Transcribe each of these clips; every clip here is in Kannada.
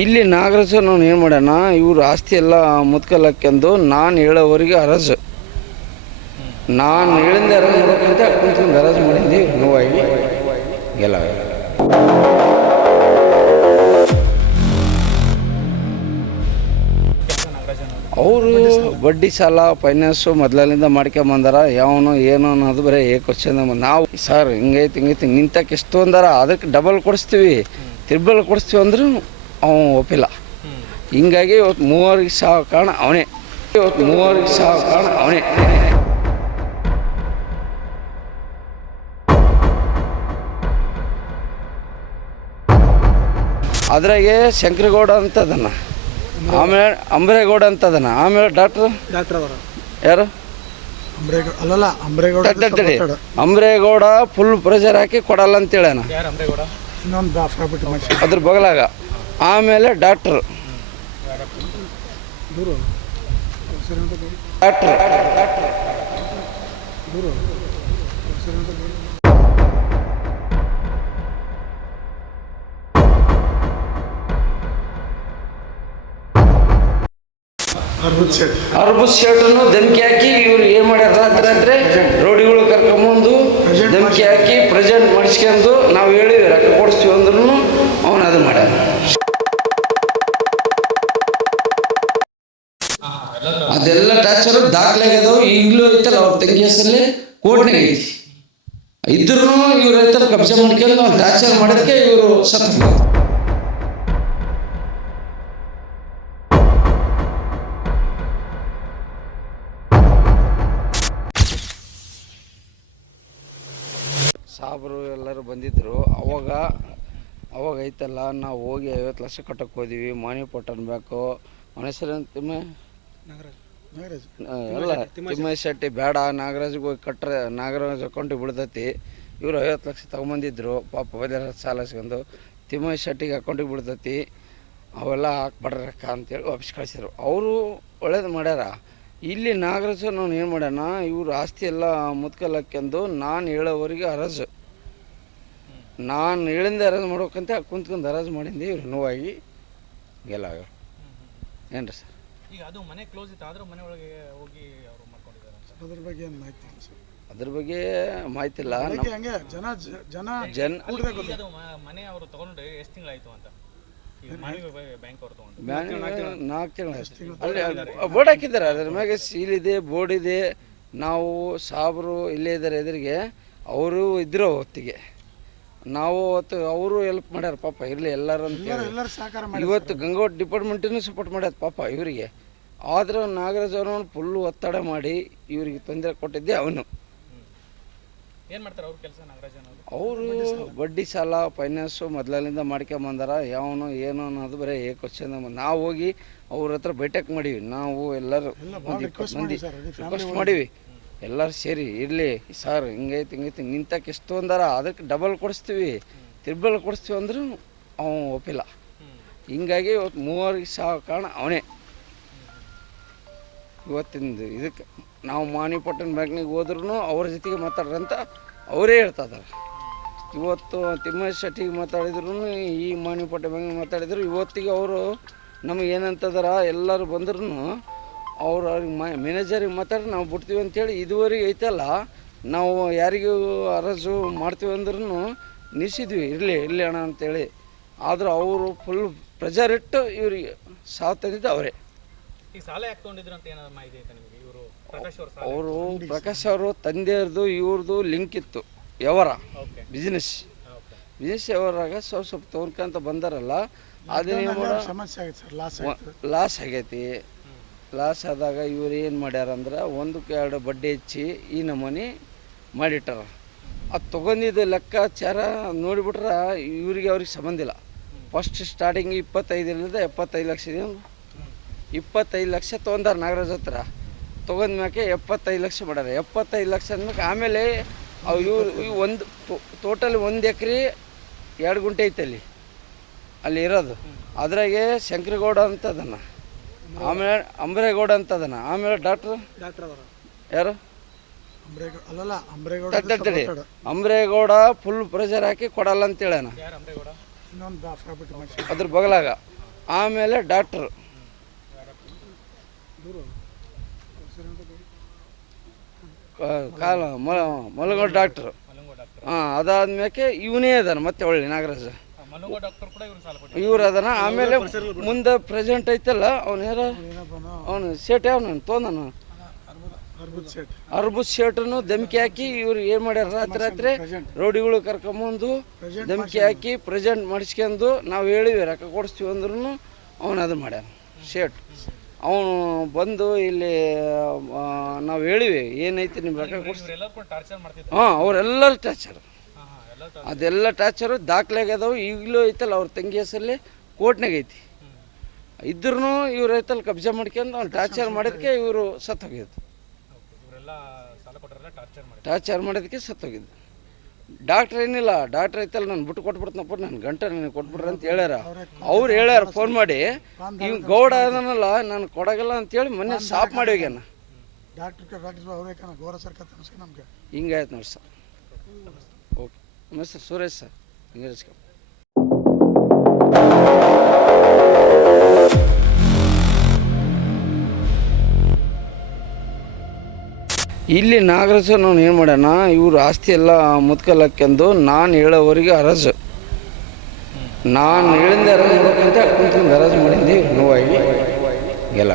ಇಲ್ಲಿ ನಾಗರಾಜು ನಾನು ಏನು ಮಾಡ್ಯಾನ, ಇವ್ರ ಆಸ್ತಿ ಎಲ್ಲ ಮುತ್ಕಲಕ್ಕೆಂದು ನಾನು ಹೇಳೋವರೆಗೆ ಅರಜು, ನಾನು ಹೇಳಿಂದ ಅರಜು ಮಾಡೋಕ್ಕಂತ ಕುಂತ್ಕೊಂಡು ಅರಜು ಮಾಡಿದ್ದೆ. ನೋವಾಗಿ ಗೆಲ್ಲ ಅವರು ಬಡ್ಡಿ ಸಾಲ ಫೈನಾನ್ಸು ಮೊದಲಿಂದ ಮಾಡ್ಕೊಂಬಂದಾರ. ಯಾವನು ಏನು ಅನ್ನೋದು ಬರೀ ಕ್ವಶನ್. ನಾವು ಸರ್ ಹಿಂಗೈತಿ ನಿಂತಕ್ಕೆ ಎಷ್ಟು ಅಂದಾರ, ಅದಕ್ಕೆ ಡಬಲ್ ಕೊಡಿಸ್ತೀವಿ, ತ್ರಿಬಲ್ ಕೊಡಿಸ್ತೀವಿ ಅಂದ್ರೂ ಅವನು ಒಪ್ಪಿಲ್ಲ. ಹಿಂಗಾಗಿ ಇವತ್ತು 3000 ಕಾರಣ ಅವನೇ, ಅವನೇ. ಅದ್ರಾಗೆ ಶಂಕರಗೌಡ ಅಂತದನ್ನ, ಆಮೇಲೆ ಅಂಬರೇಗೌಡ ಅಂತದನ್ನ, ಆಮೇಲೆ ಡಾಕ್ಟರ್ ಯಾರು ಅಂಬರೇಗೌಡ ಫುಲ್ ಪ್ರೆಷರ್ ಹಾಕಿ ಕೊಡಲ್ಲ ಅಂತೇಳನ ಅದ್ರ ಬಗಲಾಗ. ಆಮೇಲೆ ಡಾಕ್ಟರ್ ಅರ್ಬುದ್ ಶೇಟನ್ನು ಧಮಕಿ ಹಾಕಿ ಇವ್ರು ಏನು ಮಾಡ್ಯಾರ, ರಾತ್ರಿ ರೋಡಿಗಳು ಕರ್ಕೊಂಬಂದು ಧಮಕಿ ಹಾಕಿ ಪ್ರೆಸೆಂಟ್ ಮಾಡಿಸ್ಕೊಂಡು ನಾವು ಹೇಳಿವಿ ರೊಕ್ಕ ಕೊಡಿಸ್ತೀವಿ ಅಂದ್ರೂ ಅವನು ಅದು ಮಾಡ್ಯಾರ. ಅದೆಲ್ಲ ಟಾರ್ಚರ್ ದಾಖಲಾಗ್ಯದವು. ಈಗಲೂ ಐತಲ್ಲ ಅವ್ರ ತಂಗಿ ಹೆಸರಲ್ಲಿ ಕೋರ್ಟ್ನಾಗ ಐತಿ. ಇದ್ರೂ ಇವ್ರ ರೈತರ ಕಬ್ಜೆ ಮಾಡ್ಕೊಂಡು ಅವ್ರು ಟಾರ್ಚರ್ ಮಾಡೋದಕ್ಕೆ ಇವರು ಸತ್ತ. ಸಾಬ್ರು ಎಲ್ಲರೂ ಬಂದಿದ್ದರು. ಅವಾಗ ಐತಲ್ಲ, ನಾವು ಹೋಗಿ 50 ಲಕ್ಷ ಕಟ್ಟಕ್ಕೆ ಹೋದಿವಿ. ಮಾನಿ ಪಟ್ಟನ್ ಬೇಕು ಮನುಷ್ಯರಂತ ಎಲ್ಲ ತಿಮ್ಮಯ್ಯ ಶೆಟ್ಟಿ ಬೇಡ, ನಾಗರಾಜ್ಗೆ ಹೋಗಿ ಕಟ್ಟರೆ ನಾಗರಾಜ್ ಅಕೌಂಟಿಗೆ ಬಿಡ್ತೈತಿ. ಇವರು 50 ಲಕ್ಷ ತೊಗೊಂಬಂದಿದ್ರು. ಪಾಪ ಬೈದಾರ ಸಾಲ ಇಸ್ಕೊಂಡು ತಿಮ್ಮಯ್ಯ ಶೆಟ್ಟಿಗೆ ಅಕೌಂಟಿಗೆ ಬಿಡ್ತೈತಿ, ಅವೆಲ್ಲ ಹಾಕ್ಬಾಡ್ರಿ ರೊಕ್ಕ ಅಂತೇಳಿ ವಾಪಸ್ ಕಳಿಸಿದ್ರು. ಅವರು ಒಳ್ಳೇದು ಮಾಡ್ಯಾರ. ಇಲ್ಲಿ ನಾಗರಾಜು ನಾನು ಏನು ಮಾಡ್ಯಾನ, ಇವ್ರ ಆಸ್ತಿ ಎಲ್ಲ ಮುತ್ಕಲಕ್ಕೆಂದು ನಾನು ಹೇಳೋವರೆಗೆ ಅರಜು, ನಾನು ಹೇಳಿಂದ ಅರಜು ಮಾಡೋಕ್ಕಂತ ಕುಂತ್ಕೊಂಡು ಅರಜು ಮಾಡಿದ್ದೆ. ಇವ್ರು ನೋವಾಗಿ ಗೆಲ್ಲ ಏನು ರೀ ಸರ್. ಈಗ ಅದು ಮನೆ ಕ್ಲೋಸ್ ಇತ್ತು, ಆದರೂ ಮನೆ ಒಳಗೆ ಹೋಗಿ ಅವರು ಮಾಡ್ಕೊಂಡಿದ್ದಾರೆ. ಅದ್ರ ಬಗ್ಗೆ ಏನು ಮಾಹಿತಿ ಇಲ್ಲ ಸರ್. ಅದ್ರ ಬಗ್ಗೆ ಮಾಹಿತಿ ಇಲ್ಲ. ಮನೆ ಅವರು ತಗೊಂಡ್ರೆ ಎಷ್ಟು ತಿಂಗಳಾಯಿತು ಅಂತ? ಬ್ಯಾಂಕ್ ಅವರು ತಗೊಂಡು 4 ತಿಂಗಳು ಅಲ್ಲಿ ಬೋರ್ಡ್ ಹಾಕಿದ್ದಾರೆ. ಅದ್ರ ಮ್ಯಾಗೆ ಸೀಲ್ ಇದೆ, ಬೋರ್ಡ್ ಇದೆ. ನಾವು ಸಾಬ್ರು ಇಲ್ಲೇ ಇದ್ದಾರೆ ಎದುರಿಗೆ, ಅವರು ಇದ್ರು ಹೊತ್ತಿಗೆ. ನಾವು ಅವತ್ತು ಅವರು ಹೆಲ್ಪ್ ಮಾಡ್ಯಾರ ಪಾಪ. ಇರಲಿ ಎಲ್ಲರೂ ಅಂತ ಇವತ್ತು ಗಂಗೋಟ್ ಡಿಪಾರ್ಟ್ಮೆಂಟಿನೂ ಸಪೋರ್ಟ್ ಮಾಡ್ಯಾರ ಪಾಪ ಇವರಿಗೆ. ಆದ್ರೆ ನಾಗರಾಜ್ ಅವ್ರನ್ನ ಫುಲ್ಲು ಒತ್ತಡ ಮಾಡಿ ಇವರಿಗೆ ತೊಂದರೆ ಕೊಟ್ಟಿದ್ದೆ ಅವನು. ಏನು ಮಾಡ್ತಾರೆ ಅವ್ರ ಕೆಲಸ ನಾಗರಾಜ್ ಅವರು ಬಡ್ಡಿ ಸಾಲ ಫೈನಾನ್ಸು ಮೊದಲಿಂದ ಮಾಡ್ಕೊಂಬಂದಾರ. ಯಾವನು ಏನು ಅನ್ನೋದು ಬರೀ ಕ್ವಶನ್. ನಾವು ಹೋಗಿ ಅವ್ರ ಹತ್ರ ಭೇಟಿಯಾಗಿ ಮಾಡೀವಿ. ನಾವು ಎಲ್ಲರೂ ಮಂದಿ ರಿಕ್ವೆಸ್ಟ್ ಮಾಡೀವಿ, ಎಲ್ಲರೂ ಸೇರಿ ಇರಲಿ ಸರ್ ಹಿಂಗೈತಿ ನಿಂತಕ್ಕೆ ಎಷ್ಟು ಅಂದಾರ, ಅದಕ್ಕೆ ಡಬಲ್ ಕೊಡಿಸ್ತೀವಿ, ತ್ರಿಬಲ್ ಕೊಡಿಸ್ತೀವಿ ಅಂದ್ರೂ ಅವನು ಒಪ್ಪಿಲ್ಲ. ಹಿಂಗಾಗಿ ಇವತ್ತು 3000 ಕಾರಣ ಅವನೇ. ಇವತ್ತಿಂದು ಇದಕ್ಕೆ ನಾವು ಮಾನಿ ಪಟ್ಟಣ ಬ್ಯಾಂಕ್ನಿಗೆ ಹೋದ್ರೂ ಅವ್ರ ಜೊತೆಗೆ ಮಾತಾಡ್ರಂತ ಅವರೇ ಹೇಳ್ತಾ ಇದ್ದಾರೆ. ಇವತ್ತು ತಿಮ್ಮಯ್ಯ ಶೆಟ್ಟಿಗೆ ಮಾತಾಡಿದ್ರು, ಈ ಮಾನಿ ಪಟ್ಟಣ ಬ್ಯಾಂಕ್ ಮಾತಾಡಿದ್ರು. ಇವತ್ತಿಗೆ ಅವರು ನಮಗೆ ಏನಂತದಾರ, ಎಲ್ಲರೂ ಬಂದ್ರೂ ಅವ್ರು ಅವ್ರಿಗೆ ಮ್ಯಾನೇಜರಿಗೆ ಮಾತಾಡಿ ನಾವು ಬಿಡ್ತೀವಿ ಅಂತೇಳಿ ಇದುವರೆಗೆ ಐತಲ್ಲ. ನಾವು ಯಾರಿಗೂ ಅರಜು ಮಾಡ್ತೀವಿ ಅಂದ್ರೂ ನಿಲ್ಲಿಸಿದ್ವಿ, ಇರಲಿ ಅಣ್ಣ ಅಂತೇಳಿ. ಆದರೂ ಅವರು ಫುಲ್ ಪ್ರೆಜರ್ ಇಟ್ಟು ಇವ್ರಿಗೆ ಸಾವು ತಂದಿದ್ದು ಅವರೇ. ಈ ಸಾಲ ಯಾಕೆ ತೊಗೊಂಡಿದ್ರು ಅಂತ ಏನಾದ್ರು ಮಾಹಿತಿ ಐತೆ ನಿಮಗೆ? ಅವರು ಪ್ರಕಾಶ್ ಅವರು ತಂದೆಯವ್ರದ್ದು ಇವ್ರದ್ದು ಲಿಂಕ್ ಇತ್ತು, ವ್ಯವಹಾರ ಬಿಸ್ನೆಸ್ ವ್ಯವಹಾರಾಗ ಸ್ವಲ್ಪ ತೊಗೊಂಡ್ಕಂತ ಬಂದಾರಲ್ಲ. ಅದೇನು ಲಾಸ್ ಆಗೈತಿ. ಲಾಸ್ ಆದಾಗ ಇವ್ರು ಏನು ಮಾಡ್ಯಾರ ಅಂದ್ರೆ 1-2 ಬಡ್ಡಿ ಹೆಚ್ಚಿ ಈ ನಮೂನಿ ಮಾಡಿಟ್ಟಾರ. ಅದು ತೊಗೊಂಡಿದ್ದು ಲೆಕ್ಕಾಚಾರ ನೋಡಿಬಿಟ್ರೆ ಅವ್ರಿಗೆ ಸಂಬಂಧ ಇಲ್ಲ. ಫಸ್ಟ್ ಸ್ಟಾರ್ಟಿಂಗ್ 25 75 ಲಕ್ಷ 25 ಲಕ್ಷ ತೊಗೊಂಡಾರ ನಾಗರಾಜ್ ಹತ್ರ. ತೊಗೊಂಡ್ಮ್ಯಾಕೆ 75 ಲಕ್ಷ ಮಾಡ್ಯಾರ. 75 ಲಕ್ಷ ಅಂದ್ಮ್ಯಾಕೆ ಆಮೇಲೆ ಇವ್ರು ಒಂದು ಟೋಟಲ್ 1 ಎಕರೆ 2 ಗುಂಟೆ ಐತಲ್ಲಿ ಅಲ್ಲಿ ಇರೋದು. ಅದ್ರಾಗೆ ಶಂಕರಗೌಡ ಅಂತದನ್ನ, ಆಮೇಲೆ ಅಂಬರೇಗೌಡ ಅಂತದನ್ನ, ಆಮೇಲೆ ಡಾಕ್ಟರ್ ಯಾರು ಅಂಬರೇಗೌಡ ಫುಲ್ ಪ್ರೆಷರ್ ಹಾಕಿ ಕೊಡಲ್ಲ ಅಂತೇಳನ ಅದ್ರ ಬಗಲಾಗ. ಆಮೇಲೆ ಡಾಕ್ಟ್ರು ಕಾಲ ಮಲಗೋ ಡಾಕ್ಟ್ರು. ಹಾಂ, ಅದಾದ್ಮೇಲೆ ಇವನೇ ಅದಾನ ಮತ್ತೆ ಒಳ್ಳೆ ನಾಗರಾಜ ಇವ್ರು ಅದಾನ. ಆಮೇಲೆ ಮುಂದೆ ಪ್ರೆಸೆಂಟ್ ಐತಲ್ಲ ಅವನು ಯಾರು, ಅವನು ಶೇಟ್ ಯಾವನು ತೊಂದನು ಅರ್ಬುದ್ ಶೇಟನು ಧಮ್ಕಿ ಹಾಕಿ ಇವ್ರು ಏನು ಮಾಡ್ಯಾರ, ರಾತ್ರಿ ರೌಡಿಗಳು ಕರ್ಕೊಂಬಂದು ಧಮ್ಕಿ ಹಾಕಿ ಪ್ರೆಸೆಂಟ್ ಮಾಡಿಸ್ಕೊಂಡು ನಾವು ಹೇಳಿವಿ ರೊಕ್ಕ ಕೊಡಿಸ್ತೀವಿ ಅಂದ್ರೂ ಅವನು ಅದು ಮಾಡ್ಯಾನ ಶೇಟ್. ಅವನು ಬಂದು ಇಲ್ಲಿ ನಾವು ಹೇಳಿವಿ ಏನೈತಿ ನಿಮ್ಮ ರೊಕ್ಕ ಕೊಡಿಸ್ತೀವಿ. ಹಾಂ, ಅವರೆಲ್ಲರೂ ಟಾರ್ಚರ್, ಅದೆಲ್ಲ ಟಾರ್ಚರು ದಾಖಲೆಗದವು. ಈಗಲೂ ಐತಲ್ಲ ಅವ್ರ ತಂಗಿ ಹೆಸರಲ್ಲಿ ಕೋರ್ಟ್ನಾಗ ಐತಿ. ಇದ್ರೂ ಇವ್ರು ಐತಲ್ಲ ಕಬ್ಜಾ ಮಾಡ್ಕೊಂಡು ಅವ್ನು ಟಾರ್ಚರ್ ಮಾಡೋದಕ್ಕೆ ಇವರು ಸತ್ತೋಗಿದ್ದು. ಟಾರ್ಚರ್ ಮಾಡೋದಕ್ಕೆ ಸತ್ತೋಗಿದ್ದು. ಡಾಕ್ಟ್ರ್ ಏನಿಲ್ಲ, ಡಾಕ್ಟ್ರ್ ಐತಲ್ಲ ನಾನು ಬಿಟ್ಟು ಕೊಟ್ಬಿಡ್ತನಪ್ಪ, ನನ್ನ ಗಂಟೆ ನನಗೆ ಕೊಟ್ಬಿಡ್ರಿ ಅಂತ ಹೇಳ್ಯಾರ. ಅವ್ರು ಹೇಳ್ಯಾರ ಫೋನ್ ಮಾಡಿ, ಇವ್ ಗೌಡ ಅದನ್ನಲ್ಲ ನಾನು ಕೊಡಗಲ್ಲ ಅಂತೇಳಿ ಮೊನ್ನೆ ಸಾಫ್ ಮಾಡಿ ಹೋಗ್ಯಾನ. ಹಿಂಗಾಯ್ತು ನೋಡಿ ಸರ್. ಓಕೆ, ನಮಸ್ತೆ ಸುರೇಶ್ ಸರ್, ಹಿಂಗೆ ಇಲ್ಲಿ ನಾಗರಾಜ ನಾನು ಏನು ಮಾಡ್ಯಾನ, ಇವ್ರು ಆಸ್ತಿ ಎಲ್ಲ ಮುತ್ಕಲಕ್ಕೆಂದು ನಾನು ಹೇಳೋವರೆಗೆ ಹರಾಜು, ನಾನು ಹೇಳಿಂದ ಹರಾಜು ಮಾಡೋಕ್ಕಂತ ಕುಂತ್ಕೊಂಡು ಹರಾಜು ಮಾಡಿದ್ದೆ. ನೋವಾಗಿ ಎಲ್ಲ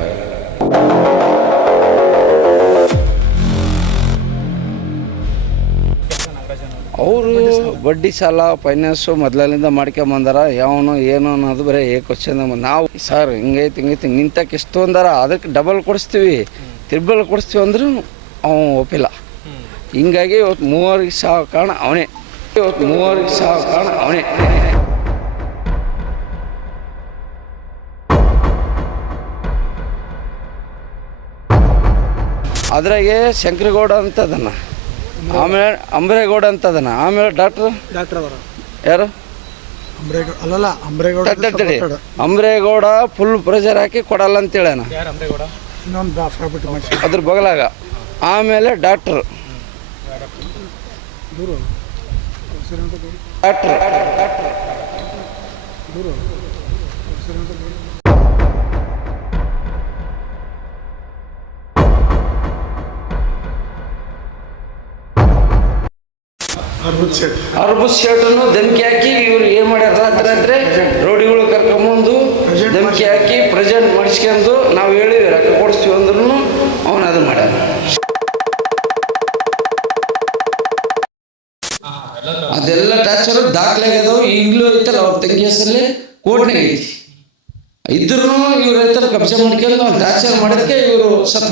ಅವರು ಬಡ್ಡಿ ಸಾಲ ಫೈನಾನ್ಸು ಮೊದಲಿಂದ ಮಾಡ್ಕೊಂಬಂದಾರ. ಯಾವನು ಏನು ಅನ್ನೋದು ಬರೀ ಕ್ವಶನ್. ನಾವು ಸರ್ ಹಿಂಗೈತಿ ನಿಂತಕ್ಕೆ ಎಷ್ಟು ಅಂದಾರ, ಅದಕ್ಕೆ ಡಬಲ್ ಕೊಡಿಸ್ತೀವಿ ತ್ರಿಬಲ್ ಕೊಡಿಸ್ತೀವಿ ಅಂದರೂ ಅವನು ಒಪ್ಪಿಲ್ಲ. ಹಿಂಗಾಗಿ ಇವತ್ತು 3000 ಸಾವು ಕಾರಣ ಅವನೇ. ಅದ್ರಾಗೆ ಶಂಕರಗೌಡ ಅಂತ ಅದನ್ನ, ಆಮೇಲೆ ಅಂಬ್ರೇಗೌಡ ಅಂತ ಅದನ್ನ, ಆಮೇಲೆ ಡಾಕ್ಟ್ರ್ ಯಾರು ಅಂಬ್ರೇಗೌಡ ಫುಲ್ ಪ್ರೆಷರ್ ಹಾಕಿ ಕೊಡಲ್ಲ ಅಂತೇಳ ಅದ್ರ ಬಗಲಾಗ. ಆಮೇಲೆ ಡಾಕ್ಟ್ರು ಅರ್ಬುದ್ ಶೇಟನ್ನು ಧಮ್ಕಿ ಹಾಕಿ ಇವ್ರು ಏನು ಮಾಡ್ಯಾರ, ರಾತ್ರಿ ರೌಡಿಗಳು ಕರ್ಕೊಂಬಂದು ಧಮ್ಕಿ ಹಾಕಿ ಪ್ರೆಸೆಂಟ್ ಮಾಡಿಸ್ಕೊಂಡು ನಾವು ಹೇಳಿವಿ ರೊಕ್ಕ ಕೊಡಿಸ್ತೀವಿ ಅಂದ್ರೂ ಅವನು ಅದು ಮಾಡ್ಯಾನ. ಅದೆಲ್ಲ ಟಾರ್ಚರು ದಾಖಲೆಗದವು. ಈಗಲೂ ಐತಲ್ಲ ಅವ್ರ ತಂಗಿ ಹೆಸರಲ್ಲಿ ಕೋರ್ಟ್ನಾಗ ಐತಿ. ಇದ್ರೂ ಇವ್ರು ಐತಲ್ಲ ಕಬ್ಜಾ ಮಾಡ್ಕೊಂಡು ಟಾರ್ಚರ್ ಮಾಡೋದಕ್ಕೆ ಇವರು ಸತ್ತ